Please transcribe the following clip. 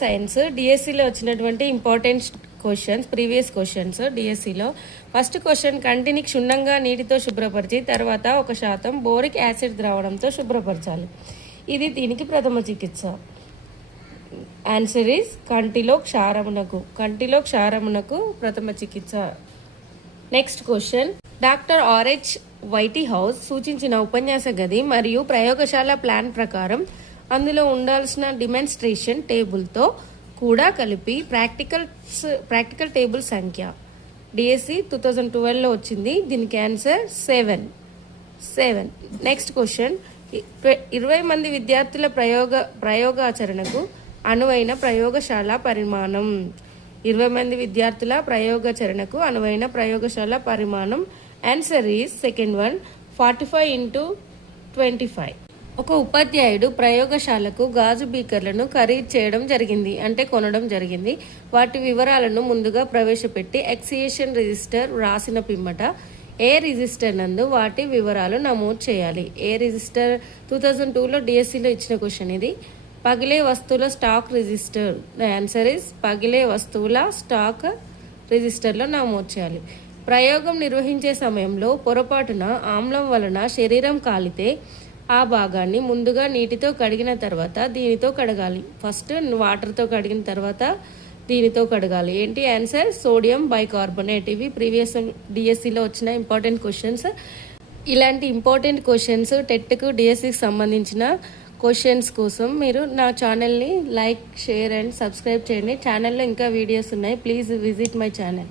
Science డిఎస్సిలో వచ్చినటువంటి important questions, previous questions డిఎస్సిలో. ఫస్ట్ క్వశ్చన్, కంటిని క్షుణ్ణంగా నీటితో శుభ్రపరిచి తర్వాత 1% బోరిక్ యాసిడ్ ద్రావణంతో శుభ్రపరచాలి. ఇది దీనికి ప్రథమ చికిత్స. ఆన్సర్ ఈస్ కంటిలో క్షారమునకు ప్రథమ చికిత్స. నెక్స్ట్ క్వశ్చన్, డాక్టర్ ఆర్హెచ్ వైటీ హౌస్ సూచించిన ఉపన్యాస గది మరియు ప్రయోగశాల ప్లాన్ ప్రకారం అందులో ఉండాల్సిన డిమాన్స్ట్రేషన్ టేబుల్తో కూడా కలిపి ప్రాక్టికల్ టేబుల్ సంఖ్య. డిఎస్సి 2012లో వచ్చింది. దీనికి ఆన్సర్ 7. నెక్స్ట్ క్వశ్చన్, 20 మంది విద్యార్థుల ప్రయోగాచరణకు అనువైన ప్రయోగశాల పరిమాణం. 20 మంది విద్యార్థుల ప్రయోగాచరణకు అనువైన ప్రయోగశాల పరిమాణం. Answer is second one, 45x25. ఒక ఉపాధ్యాయుడు ప్రయోగశాలకు గాజు బీకర్లను ఖరీదు చేయడం జరిగింది, అంటే కొనడం జరిగింది. వాటి వివరాలను ముందుగా ప్రవేశపెట్టి ఎక్సియేషన్ రిజిస్టర్ రాసిన పిమ్మట ఏ రిజిస్టర్ నందు వాటి వివరాలు నమోదు చేయాలి. ఏ రిజిస్టర్ 2002లో డిఎస్సిలో ఇచ్చిన క్వశ్చన్ ఇది. పగిలే వస్తువుల స్టాక్ రిజిస్టర్. ఆన్సర్ ఇస్ పగిలే వస్తువుల స్టాక్ రిజిస్టర్లో నమోదు చేయాలి. ప్రయోగం నిర్వహించే సమయంలో పొరపాటున ఆమ్లం వలన శరీరం కాలితే ఆ భాగాన్ని ముందుగా నీటితో కడిగిన తర్వాత దీనితో కడగాలి. ఫస్ట్ వాటర్తో కడిగిన తర్వాత దీనితో కడగాలి. ఏంటి ఆన్సర్? Sodium bicarbonate. ఇవి ప్రీవియస్ డిఎస్సిలో వచ్చిన ఇంపార్టెంట్ క్వశ్చన్స్. ఇలాంటి ఇంపార్టెంట్ క్వశ్చన్స్ టెట్కు డిఎస్సికి సంబంధించిన క్వశ్చన్స్ కోసం మీరు నా ఛానల్ని లైక్, షేర్ అండ్ సబ్స్క్రైబ్ చేయండి. ఛానల్లో ఇంకా వీడియోస్ ఉన్నాయి. Please visit my channel.